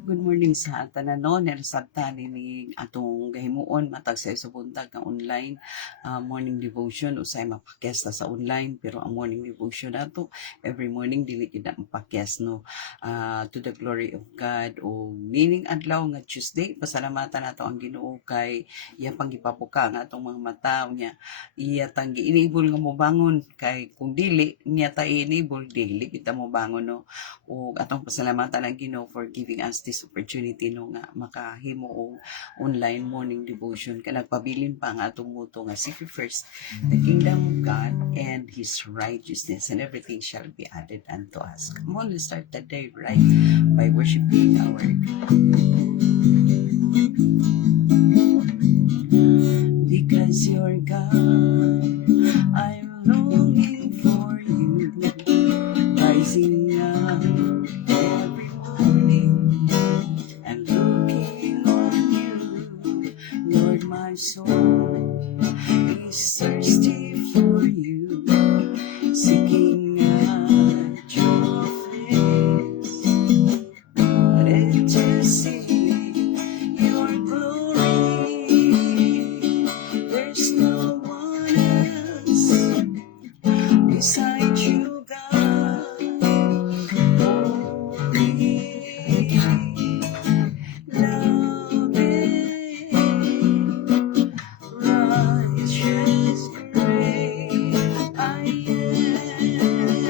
Good morning sa tanan no, narasabtan ni atong gahimuon matag sa buntag nga online morning devotion usay mapakyas ta sa online pero ang morning devotion nato every morning dili gid na mapakyas no. To the glory of God o meaning adlaw nga Tuesday pasalamatan nato ang Ginoo kay iya pang gipapuka nga atong mga mata nya iya tang gi-enable nga mo bangon kay kung dili niya ta i-enable dili kita mo bangon no. O atong pasalamatan ang Ginoo for giving us this opportunity no nga makahimo og online morning devotion kay nagpabilin pa nga atong muto nga seek first the kingdom of God and His righteousness and everything shall be added unto us. Come on, let's start the day right by worshiping our because you're God. I'm longing for you, rising up every morning and looking on you. Lord, my soul is thirsty for you, seeking at your face, ready to see your glory. There's no one else beside you, God. Holy, loving, righteous, great I am.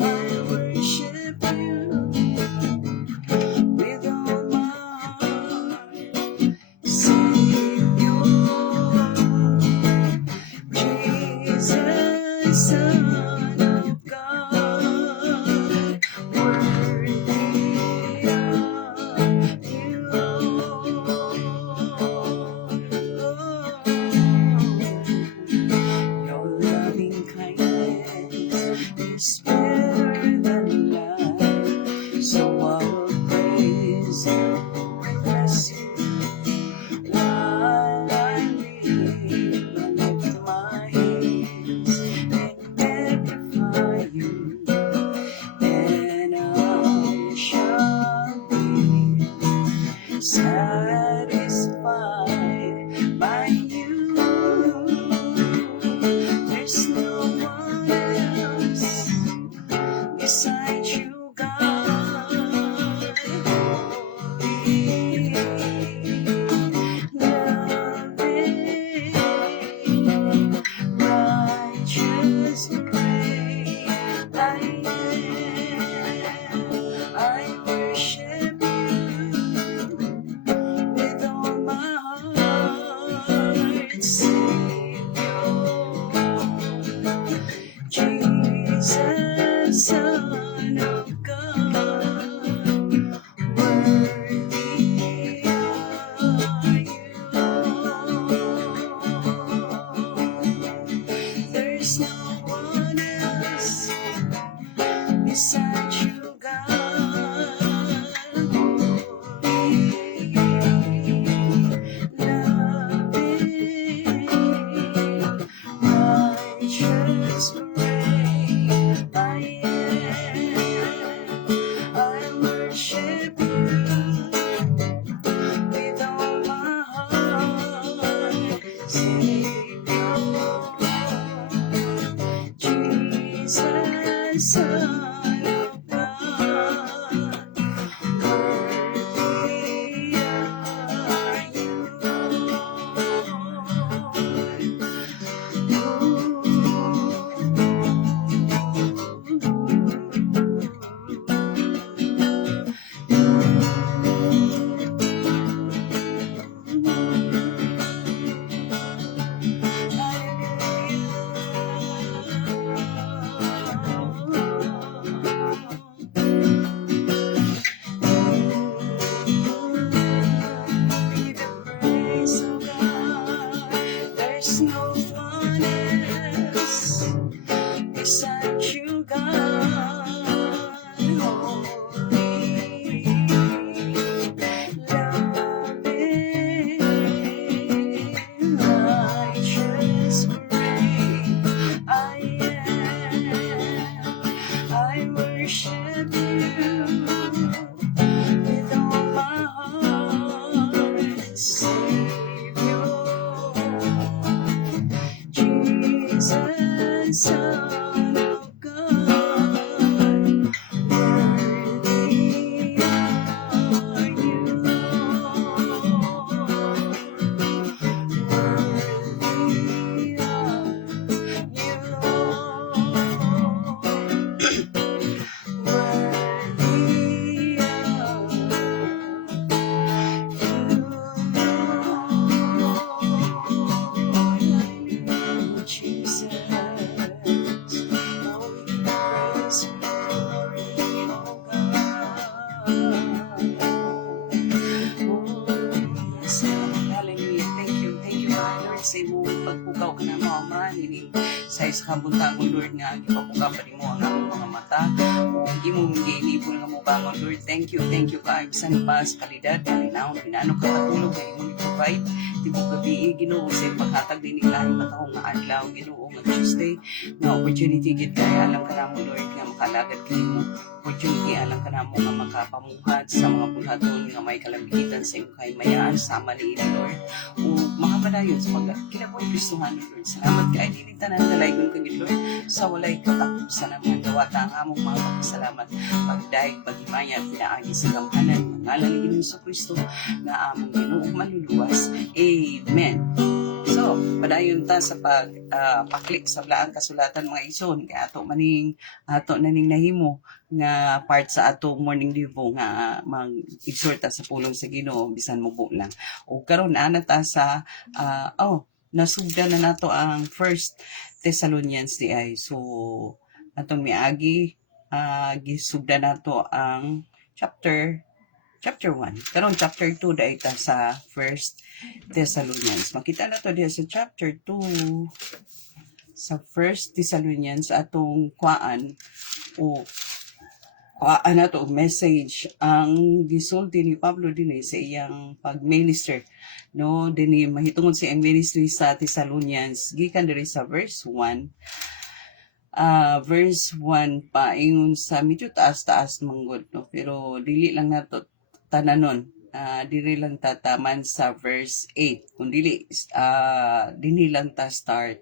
I worship you with all my heart, Savior, Jesus, Son of God, worthy of you, Lord. Your loving kindness is better than life, so I will praise you and bless you while I live. I lift my hands and magnify you, and I shall be satisfied by you. There's no one else beside you, God. adlaw ka na mo Ama nining sa kabuntagon Lord nga gipabuka pa nimo ang among mga mata hindi mo gilibol nga mo bangon Lord. Thank you kaayod sa pas kalidad kalinaw pinano ka patulog nga imo ni-provide di mo gabi Ginoo sa paghatag din ilahi matao nga adlaw Ginoo nga Tuesday nga opportunity gid kaya alam ka namo Lord nga makalagad kanimo opportunity alam ka namo nga makapamuhat sa mga bulhaton nga may kalambitan sa imong kahimayaan sama ni Lord o mga padayon sa mga kinabuhi Kristohan Lord. Salamat kay dili tanan dalaygon ka gid Lord sa walay katakop sa naman dawata ang among mga pasalamat pagdaig paghimaya pinaagi sa gamhanan ngalan ni Hesus Kristo nga among Ginoo manluluwas. Amen. So, padayon ta sa paklik sa blaang kasulatan mga ison kay ato naning nahimo nga part sa ato morning devo nga mag-exhorta sa pulong sa Ginoo bisan mubo lang. O karon ana ta sa nasugdan na nato ang First Thessalonians di ay. So atong miagi gisugdan nato ang chapter 1. Karon chapter 2 dai ta sa First Thessalonians. Makita na to diha sa chapter 2 sa First Thessalonians atong kuan na to message ang gisulti ni Pablo dinhi sa iyang pag-minister no dinhi mahitungod sa iyang ministry sa Thessalonians gikan diri sa verse 1 pa ingon sa medyo taas manggod no pero dili lang nato tananon dili lang tataman sa verse 8 kung dili dinhi lang ta start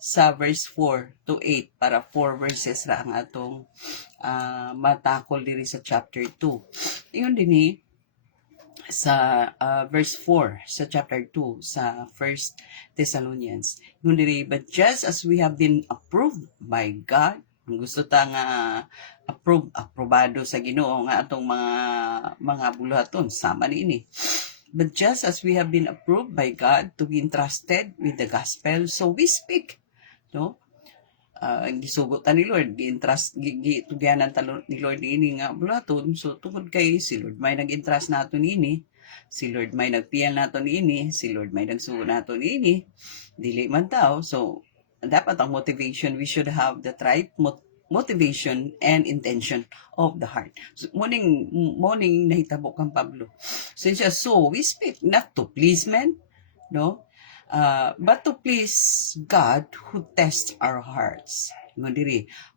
sa verse 4 to 8 para 4 verses ra ang atong matakol diri sa chapter 2. Iyon dinhi sa verse 4 sa chapter 2 sa First Thessalonians. Iyon diri, but just as we have been approved by God, gusto ta nga aprobado sa Ginoo nga atong mga buluhaton sama niini. But just as we have been approved by God to be entrusted with the gospel, so we speak, no? Gisugot ni Lord, gi-entrust gitugyanan ni Lord ini nga buluhaton. So tungod kay si Lord may nag-entrust nato niini, si Lord may nagpial nato niini, si Lord may nagsugo nato niini, dili man tao. So dapat ang motivation, we should have the right motivation and intention of the heart. So, morning nahitabo kang Pablo. So we speak not to please men, no? But to please God who tests our hearts.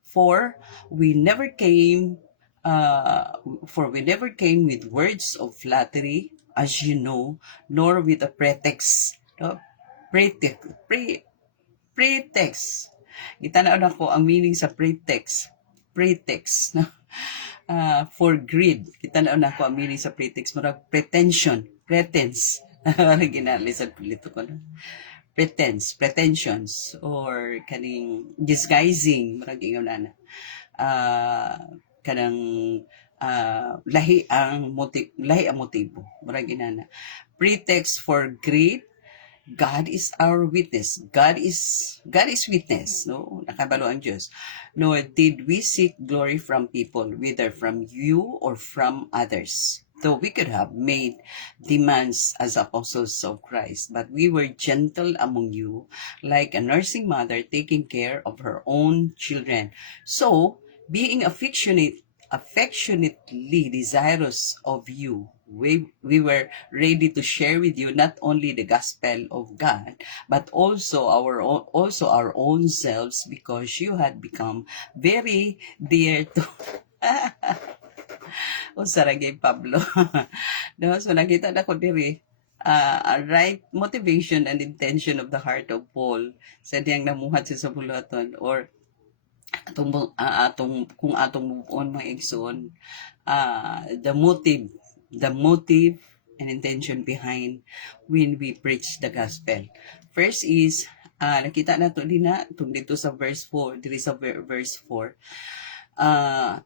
For we never came with words of flattery, as you know, nor with a pretext. No? Pretext. Itanaw na ko ang meaning sa pretext. Pretext. No? For greed. Itanaw na ko ang meaning sa pretext. Marag pretense. Ginalisad pulito ko na. Pretensions, or kaning disguising, marag ingon na. Kanang lahi ang motibo, marag inana. Pretext for greed. God is our witness. God is witness, no? Nakabalo ang Diyos. Nor did we seek glory from people, whether from you or from others. Though we could have made demands as apostles of Christ, but we were gentle among you, like a nursing mother taking care of her own children. So, being affectionately desirous of you, we were ready to share with you not only the gospel of God, but also our own selves, because you had become very dear to saragay Pablo. No, so nakita na ko diri a right motivation and intention of the heart of Paul sa diyang namuhat sa buluhaton, or kung atong move on mga igsoon, the motive and intention behind when we preach the gospel. First is nakita nato din na dito sa verse 4, diri sa verse 4.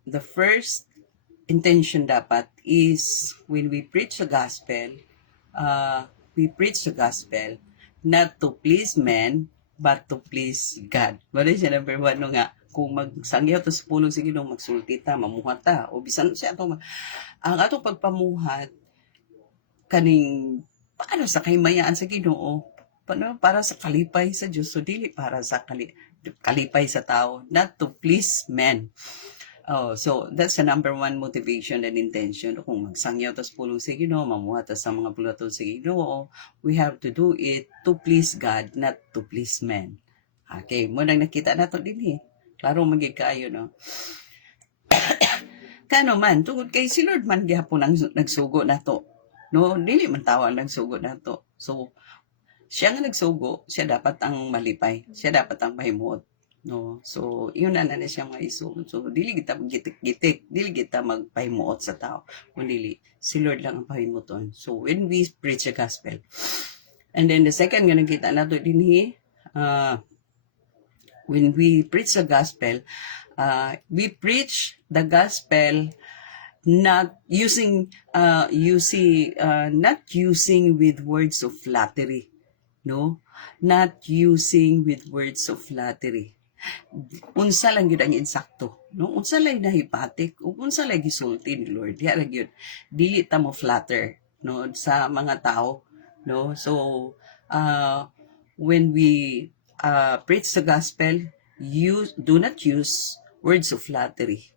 The first intention dapat is when we preach the gospel, not to please men, but to please God. Wala siya number 1 no nga, kung magsangyaw to sa pulong sa Ginoo, magsulti ta, mamuhat ta, o bisan siya ang atong pagpamuhat kaning paano sa kahimayaan sa Ginoo, para sa kalipay sa Dios, so dili para sa kalipay sa tao, not to please men. Oh, so that's the number one motivation and intention. Kung magsangyaw tas pulong sa Ginoo, mamuha tas sa mga bulaton sa Ginoo, we have to do it to please God, not to please men. Okay, mo nang nakita nato din Klaro magig kaayo, no? Kano man, tungod kay si Lord man gihapon ang nagsugo nato. No, dili man tawa ang nagsugo nato. So, siya nga nagsugo, siya dapat ang malipay, siya dapat ang mahimuot. No, so yun na siya mga isuod. So dili kita gitik-gitik, dili kita magpahimuot sa tao, kundi si Lord lang ang pahimuton. So when we preach the gospel, and then the second nga nakita nato dinhi, when we preach the gospel, we preach the gospel not using not using with words of flattery, no, not using with words of flattery. Unsa lang yun ang insakto, no? Unsa lang nahipatik, ug unsa lang gisulti ni Lord, diha lang yun. Dili ta mo flatter, no, sa mga tao, no? So when we preach the gospel, do not use words of flattery.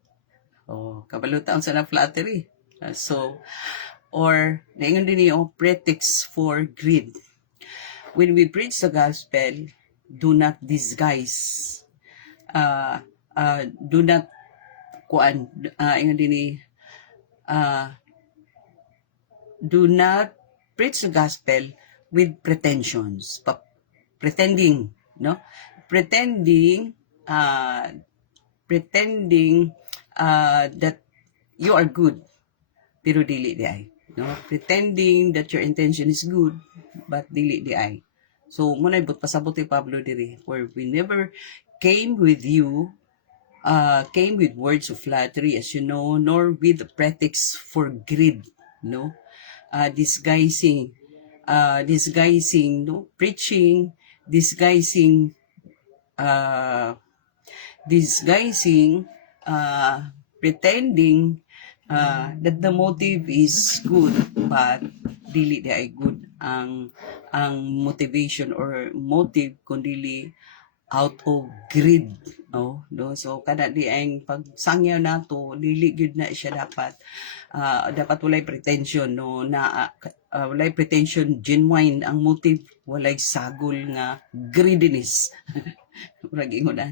Oh, kabalutan sa na flattery. Or naingon din yung pretext for greed. When we preach the gospel, do not disguise. Do not do not preach the gospel with pretensions, pretending, no, pretending that you are good, pero dili di ay, no, pretending that your intention is good but dili di ay. So muna ibut pasabot ni Pablo diri, for we never came with words of flattery, as you know, nor with pretext for greed, no, disguising, no, preaching, disguising, pretending that the motive is good, but dili di ay good ang motivation or motive, kundi out of greed, no. So kada di ang pagsangyaw nato, dili gyud na siya dapat walay pretension, no, na walay pretension, genuine ang motive, walay sagol nga greediness. Murag ingon na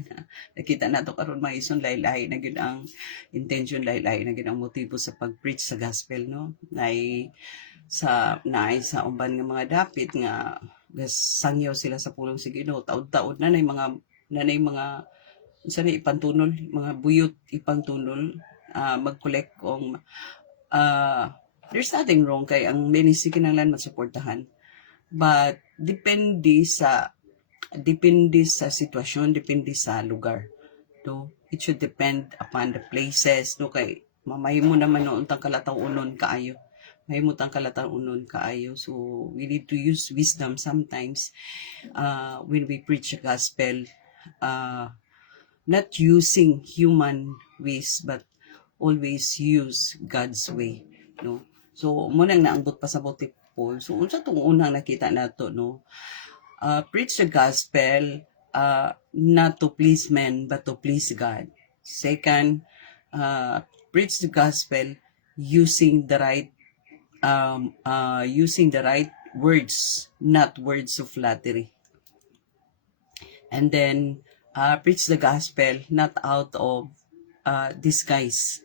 nakita nato karon mga ison, laylay na gyud ang intention, laylay na gyud ang motibo sa pag-preach sa gospel, no. Naay sa umban nga mga dapit nga sangyaw sila sa pulong sa Ginoo, taud-taud nanay mga unsa na ipantunol, mga buyot ipangtunol, mag-collect og there's nothing wrong kay ang ministry kinahanglan masuportahan, but depende sa sitwasyon, depende sa lugar, no. It should depend upon the places, no, kay mamahimo naman no untang kalataw-unon kaayo. So we need to use wisdom sometimes when we preach the gospel, not using human ways but always use God's way, no. So mo nang naambot pasabot ni Paul. So unsa tong unang nakita nato, no, preach the gospel not to please men but to please God. Second, preach the gospel using the right words, not words of flattery. And then preach the gospel not out of disguise,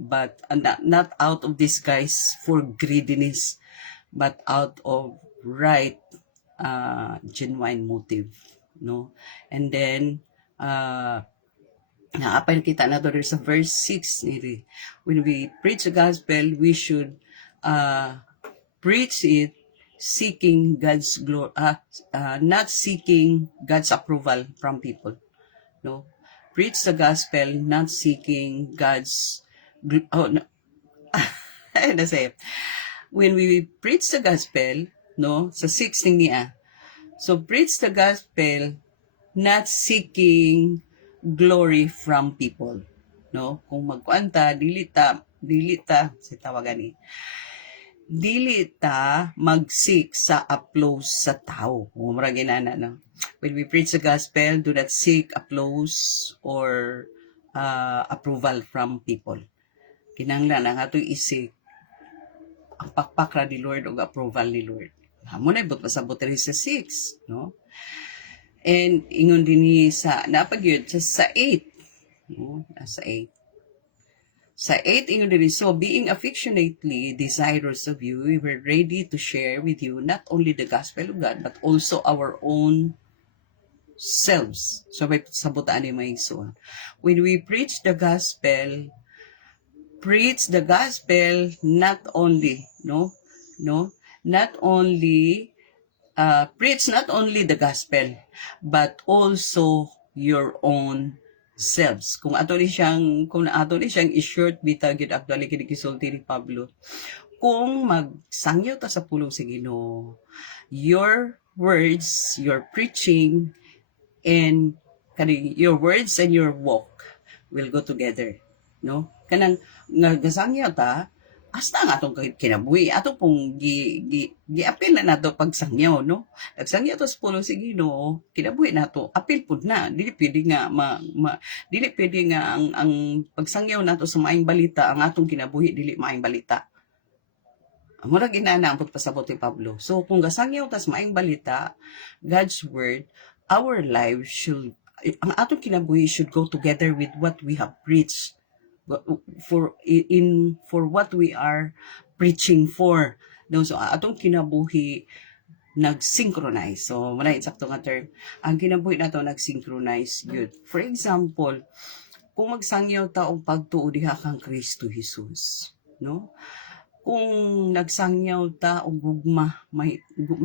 but not out of disguise for greediness, but out of right genuine motive, no. And then naapay kita na doon sa verse 6 nili, when we preach the gospel, we should preach it seeking God's glory, not seeking God's approval from people, no. Preach the gospel not seeking God's when we preach the gospel, no, sa 6 niya, so preach the gospel not seeking glory from people, no. Kung magkuanta, dili ta si tawagan ni dili ta mag-seek sa applause sa tao. Mura ginana, no? When we preach the gospel, do not seek applause or approval from people. Kinahanglan ang ato isik ang pakpak ra ni Lord o approval ni Lord. Hamon ay but pasabot rin sa 6, no? And ingon din ni sa napagyud sa 8, no? Sa 8. Sa 8, ingon din, so being affectionately desirous of you, we were ready to share with you not only the gospel of God, but also our own selves. So may sabutaan ni Maison. When we preach the gospel not only, not only, preach not only the gospel, but also your own selves. Kung ato ni siyang i-short bitag yun actually kinikisulti ni Pablo. Kung magsangyo ta sa pulong sa Ginoo, your words, your preaching, and your words and your walk will go together, no? Kanang nagasangyo ta hasta ang atong kinabuhi ato pong gi-apil na nato pagsangyaw, no? Nagsangyaw to sa pulong sa Ginoo, kinabuhi nato apil pud na, dili pwede nga dili pwede nga ang pagsangyaw nato sa maayong balita ang atong kinabuhi dili maayong balita. Mura ginana ang pagpasabot ni Pablo. So kung gasangyaw tas maayong balita, God's word, our lives should, ang atong kinabuhi should go together with what we have preached for what we are preaching for. No, so atong kinabuhi nag-synchronize. So wala insakto nga term. Ang kinabuhi nato nag-synchronize yun. For example, kung magsangyaw ta og pagtuo diha kang Kristo Jesus, no? Kung nagsangyaw ta og gugma, may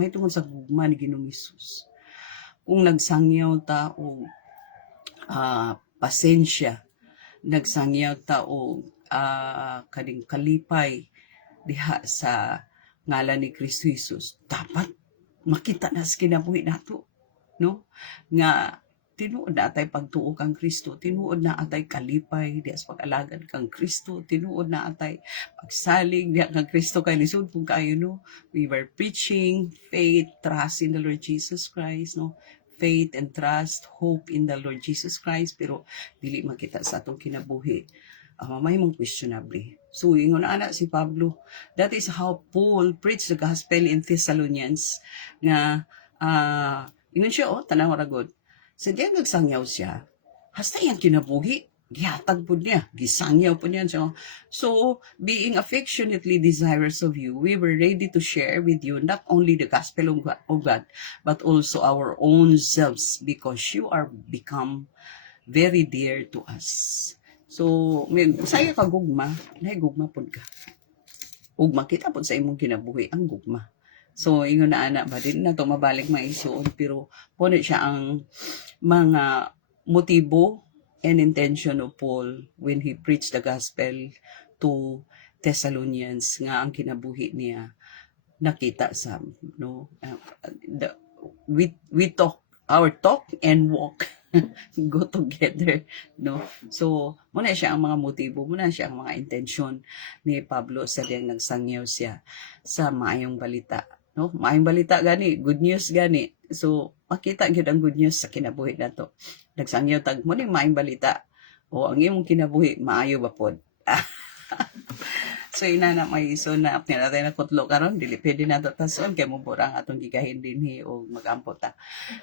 tungod sa gugma ni Ginoong Hesus. Kung nagsangyaw ta og pasensya, nagsangyaw ta og kading kalipay diha sa ngalan ni Kristo Jesus, dapat makita na sa kinabuhi nato, no? Nga tinuod na atay pagtuo kang Kristo, tinuod na atay kalipay diha sa pag-alagad kang Kristo, tinuod na atay pagsalig diha kang Kristo kay lisod pug kayo, no? We were preaching faith, trust in the Lord Jesus Christ, no? Faith and trust, hope in the Lord Jesus Christ, pero dili makita sa atong kinabuhi. May mong questionable. So, ingon na si Pablo, that is how Paul preached the gospel in Thessalonians, nga, ingon siya, tanaw ragod. Sa diyan nagsangyaw siya, hasta yung kinabuhi, gihatag po niya, gisangyaw po niya. So, being affectionately desirous of you, we were ready to share with you not only the gospel of God, but also our own selves, because you are become very dear to us. So, may saya ka gugma, nahay gugma pod ka. Ug makita pod sa imong kinabuhi ang gugma. So, ingon na ana ba din na to mabalik maisuon, pero puno siya ang mga motibo and intention of Paul when he preached the gospel to Thessalonians, nga ang kinabuhi niya nakita sa, no? We talk, our talk and walk go together, no? So muna siya ang mga motibo, muna siya ang mga intensyon ni Pablo sa diyang nagsangyaw siya sa maayong balita, no? Maayong balita gani, good news gani. So makita gyud ang good news sa kinabuhi nato. Nagsangyaw tag mo ning maayong balita, o ang imong kinabuhi maayo ba pod? So inana may iso na apni natin na kutlo karon, dili pwede nato tason kay mo burang atong gigahin dinhi o magampot ta.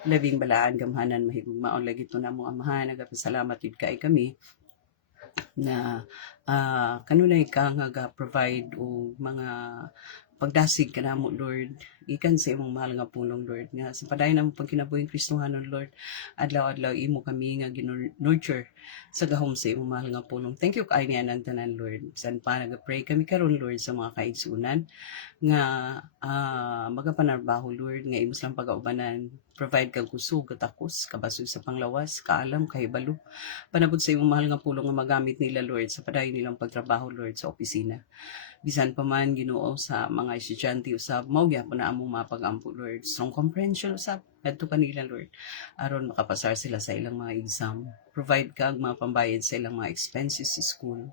Labing balaan gamhanan mahigugmaon lagi to namo amahan, nagapasalamat gid kay kami na kanunay ka nga provide o mga pagdasig kanamo Lord, ikan sa imong mahal nga pulong Lord, nga sa padayon namong pagkinabuhing Kristohanon Lord, adlaw-adlaw imo kami nga nurture sa gahom sa imong mahal nga pulong. Thank you kay niya ng tanan Lord. San pa nagapray kami karon Lord sa mga kaigsunan nga magapanarbaho Lord, nga imos lang pagaubanan, provide kag kusog, katakos, kabasog sa panglawas, kaalam, kahibalo. Panabot sa imong mahal nga pulong nga magamit nila Lord sa padayon kanilang pagtrabaho, Lord, sa opisina. Bisan pa man, Ginoo, sa mga estudyante usab mao gyapon na among mapag-ampo, Lord. Strong comprehension usab adto kanila, Lord, aron makapasar sila sa ilang mga exam. Provide ka og mga pambayad sa ilang mga expenses sa school.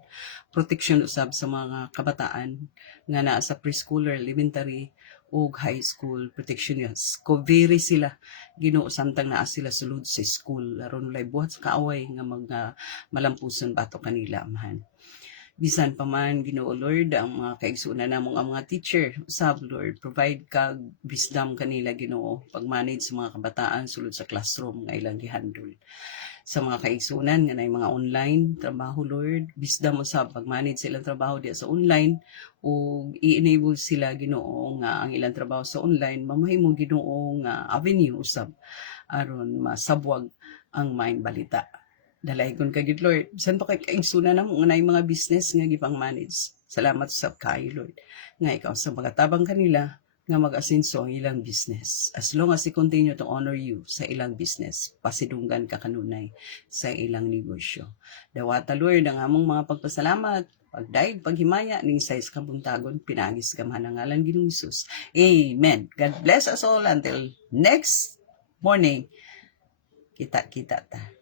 Protection usab sa mga kabataan nga naa sa preschooler, elementary ug high school. Protection yun. Coviri sila, Ginoo, samtang naa sila sulod sa school aron walay buhat sa kaaway nga malampuson bato kanila, Amahan. Bisan pa man, Ginoo Lord, ang mga kaigsunan namong ang mga teacher, usab Lord, provide kag wisdom kanila, Ginoo, pag-manage sa mga kabataan sulod sa classroom nga ilang gihandle. Sa mga kaigsunan nga nay mga online trabaho, Lord, wisdom usab pag-manage sa ilang trabaho diya sa online ug i-enable sila, Ginoo, nga ang ilang trabaho sa online mamahimo, Ginoo, nga avenue usab aron masabwag ang maayong balita. Dalaygon ka gid, Lord. Bisan pa kay kaigsunan namo nga nay mga business nga gipang manage. Salamat sa kayo, Lord. Nga ikaw sa magatabang kanila nga mag-asenso ang ilang business. As long as they continue to honor you sa ilang business, pasidunggan ka kanunay sa ilang negosyo. Dawata, Lord, ang among mga pagpasalamat, pagdaig, paghimaya, ning size kabuntagon, pinagis ka man ang ngalan Ginoong Hesus. Amen. God bless us all until next morning. Kita-kita ta.